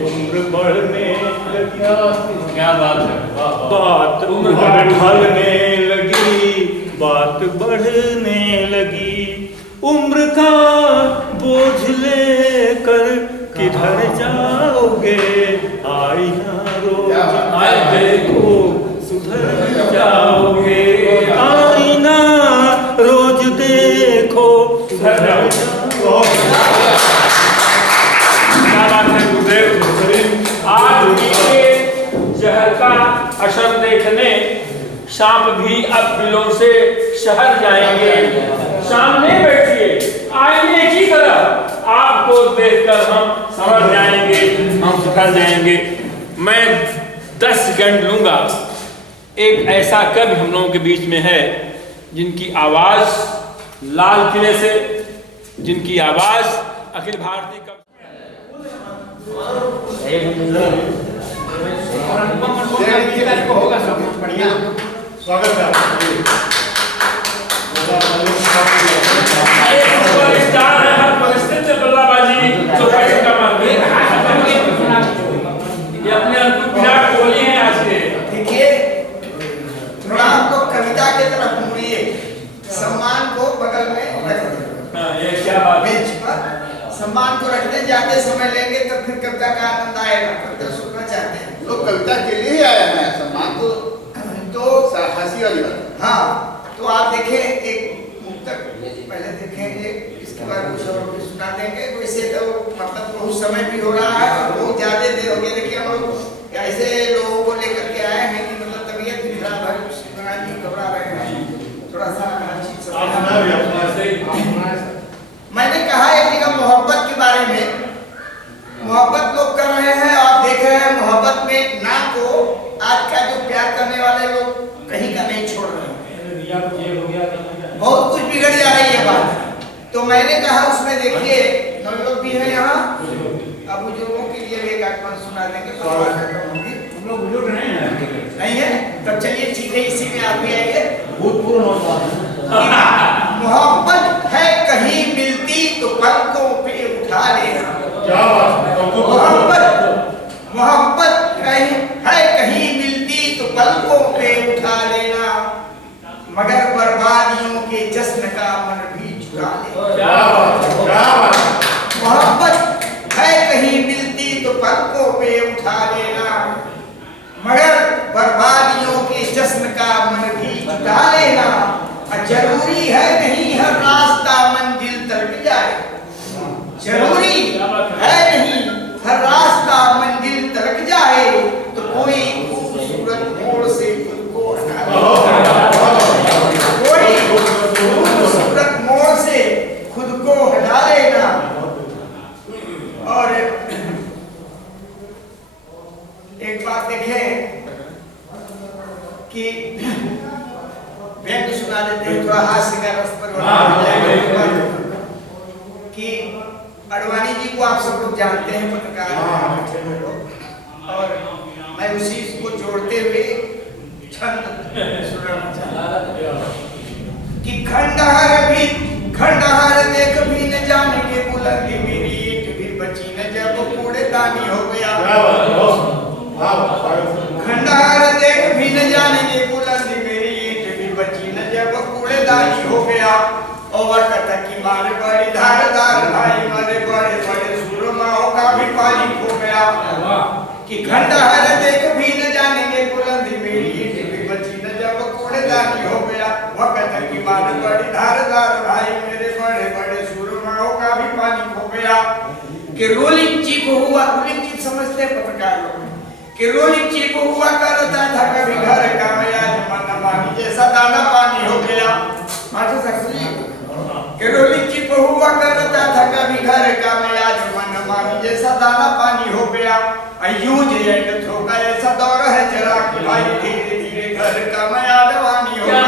उम्र बढ़ने लगी। क्या बात है, बात उम्र ढलने लगी, बात बढ़ने लगी। उम्र का बोझ लेकर किधर जाओगे, आईना रोज देखो सुधर जाओगे। आईना रोज देखो सुधर जाओगे। क्या बात है गुरुदेव। आज के जहर का असर देखने सांप भी अब बिलों से शहर जाएंगे। सामने बैठिए आईने की तरह, आपको देखकर हम समझ जाएंगे, हम सुधर जाएंगे। मैं 10 सेकंड लूंगा। एक ऐसा कवि हम लोगों के बीच में है जिनकी आवाज लाल किले से, जिनकी आवाज अखिल भारतीय होगा सब कुछ बढ़िया। स्वागत है स्टार है हर परिस्थिति में बल्लाबाजी तो पैसे कमाते ये अपने अद्भुत विराट कोहली हैं आज के। देखिए थोड़ा आपको कविता की तरफ मुड़िए, सम्मान को बगल में रख दें। ये क्या बात है? बेंच पर सम्मान को रख दें, ज्यादा समय लेंगे तो फिर कविता का आनंद आएगा। कविता सुनना चाहते हैं लोग कविता के लिए ही आए हैं, सम्मान तो हंसी वाली बात। हाँ, तो आप देखें एक मुक्तक पहले देखेंगे, इसके बाद कुछ और भी सुना देंगे। वैसे तो मतलब बहुत समय भी हो रहा है और बहुत ज्यादा देर हो गया। देखिए हम लोग ऐसे लोगों को लेकर के आए हैं कि मतलब तबीयत भी खराब है, घबरा रहे हैं, थोड़ा सा हर चीज मैंने कहा एक जगह मोहब्बत के बारे में, मोहब्बत लोग कर रहे हैं। आप देख रहे हैं मोहब्बत में ना को आज का जो प्यार करने वाले लोग कहीं का नहीं छोड़ रहे हैं, बहुत कुछ बिगड़ जा रही है बात। तो मैंने कहा उसमें देखिए नवयुवक भी है यहाँ, अब बुजुर्गों के लिए एक आत्मा सुना देंगे तो हम लोग बुजुर्ग नहीं है, तब चलिए ठीक है, इसी में आप भी आएंगे। मोहब्बत है कहीं मिलती तो पलकों पे उठा लेना। क्या मोहब्बत है कहीं मिलती तो पलकों पे उठा लेना, मगर बर्बादियों के जश्न का मन भी चुरा लेना। मोहब्बत है कहीं मिलती तो पलकों पे उठा लेना, मगर बर्बादियों के जश्न का मन भी चुरा लेना। जरूरी है नहीं हर रास्ता मंजिल तक जाए, जरूरी है नहीं हर रास्ता मंजिल तक जाए, तो कोई खूबसूरत मोड़ से खुद को कोई खूबसूरत मोड़ से खुद को हटा लेना। और एक बात देखें कि व्यंग सुना देते हैं, थोड़ा हास्य का रस पर कि अडवाणी जी को आप सब लोग जानते हैं, पत्रकार और मैं उसी को जोड़ते हुए छंद सुनाना चाहता कि खंडहर देख भी न जानेंगे बुलंदी मेरी ईंट भी बची न जब कूड़ेदानी हो गया। खंडहर देख भी न जानेंगे बुलंदी मेरी ईंट भी बची न जब कूड़ेदानी हो गया। और वक़्त की मारे बड़ी धारदार भाई मारे बड़े बड़े सुरमाओं का भी पानी खो गया। कि खंडहर देख भी न जानेंगे बुलंदी मेरी ईंट भी बची न जब कूड़ेदानी हो गया। वक़्त की मारे बड़ी धारदार भाई मेरे बड़े बड़े सुरमाओं का भी पानी खो गया। कि रोलिंग चीप हुआ, रोलिंग चीप समझते हैं पत्रकार लोग, कि रोलिंग चीप हुआ करता था कभी घर का मया जमाना पानी जैसा दाना पानी हो गया। मास्टर साहब कि रोलिंग चीप हुआ करता था कभी घर का मया जमाना पानी जैसा दाना पानी हो गया। यूज एंड थ्रो का ऐसा दौर है जरा कि भाई धीरे धीरे घर का मया जवानी हो गया।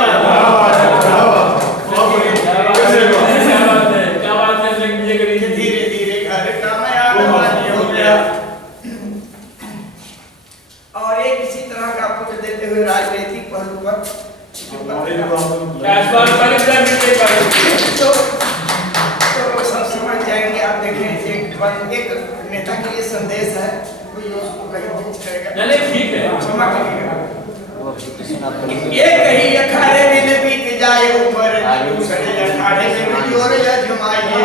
धीरे धीरे घर का मया जवानी हो गया। और एक इसी तरह का पुत्र देते हुए राजनीतिक पहलू पर तो सब समझ जाएंगे। आप देखें एक नेता के लिए संदेश है, कोई उसको कहीं कुछ करेगा नहीं ठीक है, क्षमा करिएगा। एक ही अखाड़े में न बीत जाए उम्र, दूसरे अखाड़े में भी जोर आजमाइए।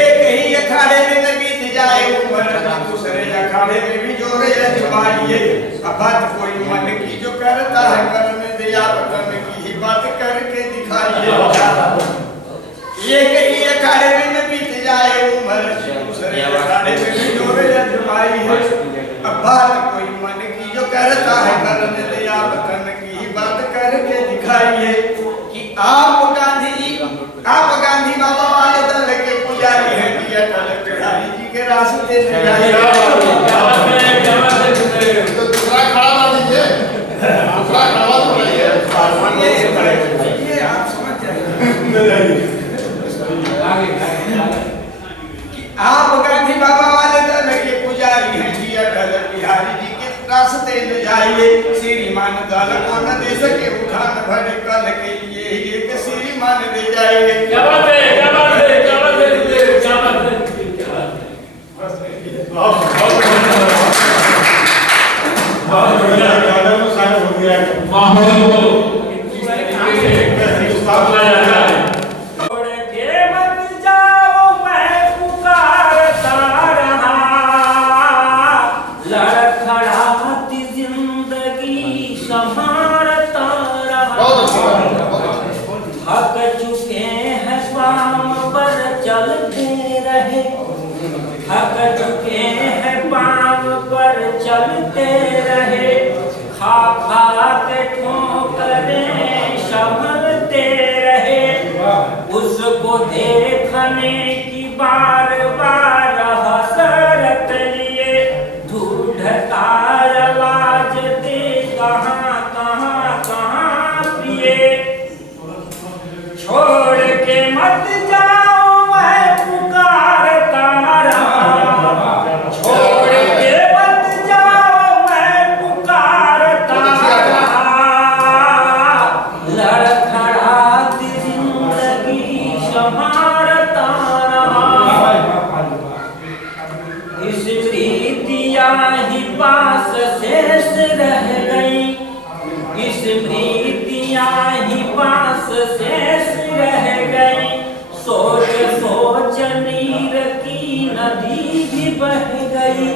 एक ही अखाड़े में न बीत जाए उम्र, दूसरे अखाड़े में भी जोर आजमाइए। अब बात कोई मन की जो करता है करने दिया, करने की ही बात करके दिखाइए। एक ही अखाड़े में न बीत जाए उम्र, दूसरे अखाड़े में भी जोर आजमाइए। अब बात कोई मन की जो करता है करने समझते न जाए। तो दूसरा खड़ा कर दीजिए, दूसरा खड़ा तो बनाइए। ये आप समझ जाइए कि आप गांधी बाबा वाले दल के पुजारी हैं जी, अटल बिहारी जी के रास्ते ले जाइए। श्रीमान दल को न दे सके उठान भरे कल के लिए एक श्रीमान दे जाएंगे। क्या बात है, क्या बात है, क्या बात है, क्या बात है, क्या बात है। बहुत बढ़िया गार्डन में शायद हो गया है। माहौल को इस तरीके से स्थापना जाता है। छोड़ के मत जाओ मैं पुकारता रहा, लड़खड़ाती जिंदगी संभारता रहा। थक चुके हैं पाँव पर चलते रहे, थक चुके हैं पाँव पर चलते रहे। खा खा के ठोकरें संभलते रहे। उसको देखने की बार बार हसरत लिए, ढूंढता आवाज दे कहाँ कहाँ कहाँ पिए। छोड़ के मत जाओ मैं पुकारता रहा, छोड़ के मत जाओ मैं पुकारता रहा। लड़खड़ाती जिंदगी संभारता रहा। इस प्रीतियाँ ही पास शेष रह गई, इस प्रीतियाँ ही पास शेष रह गई। सोच सोच नीर की नदी भी बह गई,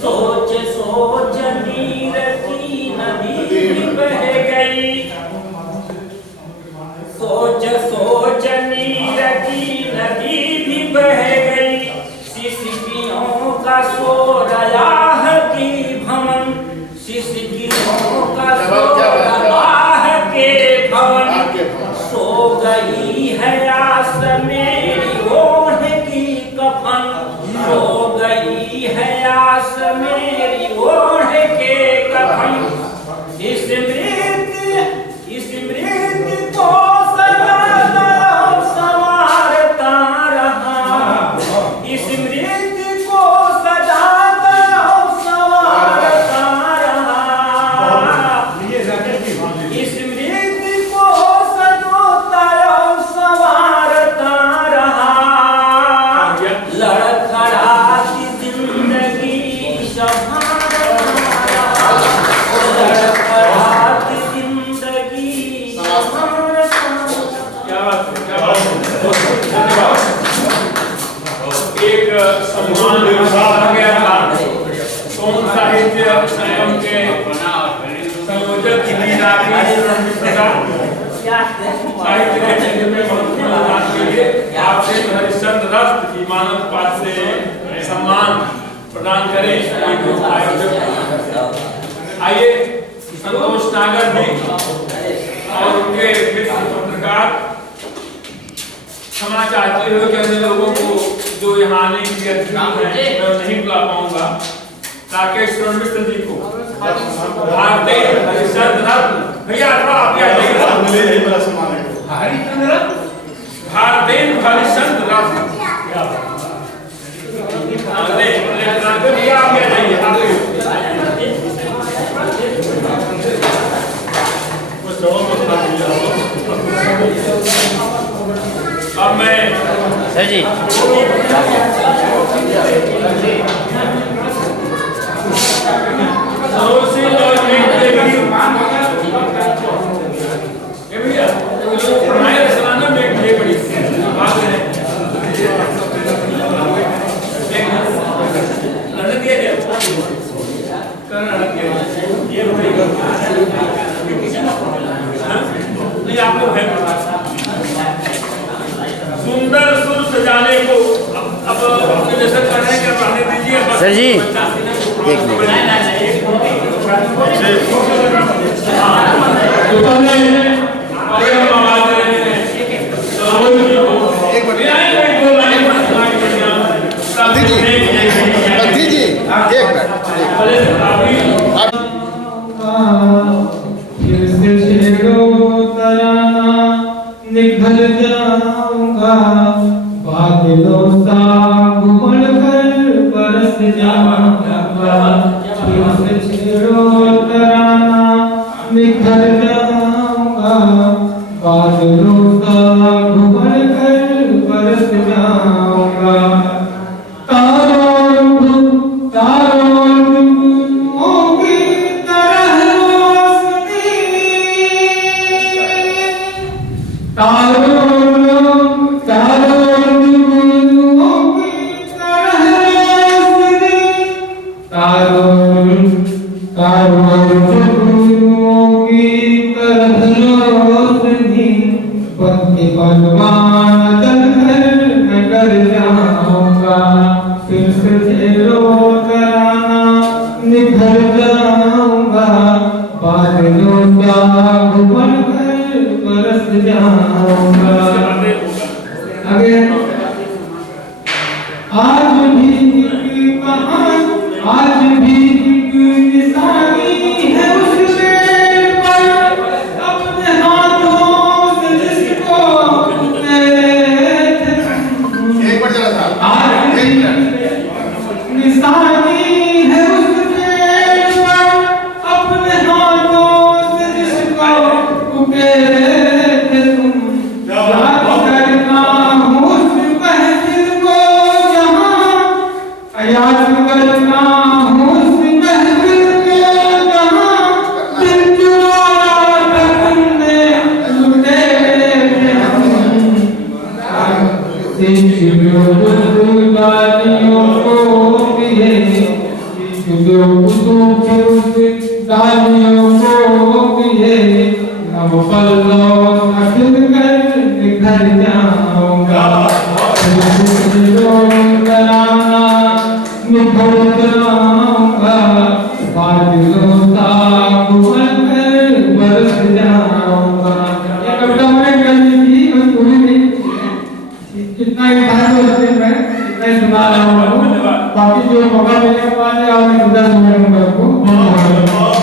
सोच सोच नीर की नदी भी बह गई। सोच सोच नीर की नदी भी बह गई। सिसकियों का शोर आह की भवन, सिसकियों का शोर आह के भवन। सो गई है आस मेरी ओढ़ की कफन, सो गई है आस मेरी ओढ़ के कफन। इस मृत्यु को सजाता संवारता रहा, इस मृत्यु को सजाता संवारता रहा। इस मृत्यु को सजोता संवारता रहा। लड़खड़ाती जिंदगी संभारता रहा, लड़खड़ाती जिंदगी संभारता रहा। क्या बात है, क्या बात है। धन्यवाद। एक सम्मान आ गया था सोन साहित्य संगम के संयोजक साहित्य के क्षेत्र में महत्वपूर्ण योगदान के लिए आपसे हरिश्चंद्र रथ की मानव पाठ से सम्मान प्रदान करें। आइए संतोष नागर जी और उनके मित्र पत्रकार क्षमा चाहते हुए कि अन्य लोगों को जो यहाँ आने की अधिकार है मैं नहीं बुला पाऊंगा। राकेश मिश्र जी को, भारतीय हरिश्चंद्र रत्न भैया आप क्या मेरा सम्मान है। हरिश्चंद्र रत्न, भारतीय हरिश्चंद्र रत्न भैया आप क्या जाइए। अब मैं सर जी सुंदर सुर सजाने को अब निर्देशन कर रहे हैं कि रहने दीजिए। सर जी एक मिनट बाकी जो मौका मिलेगा और 10 मिनट में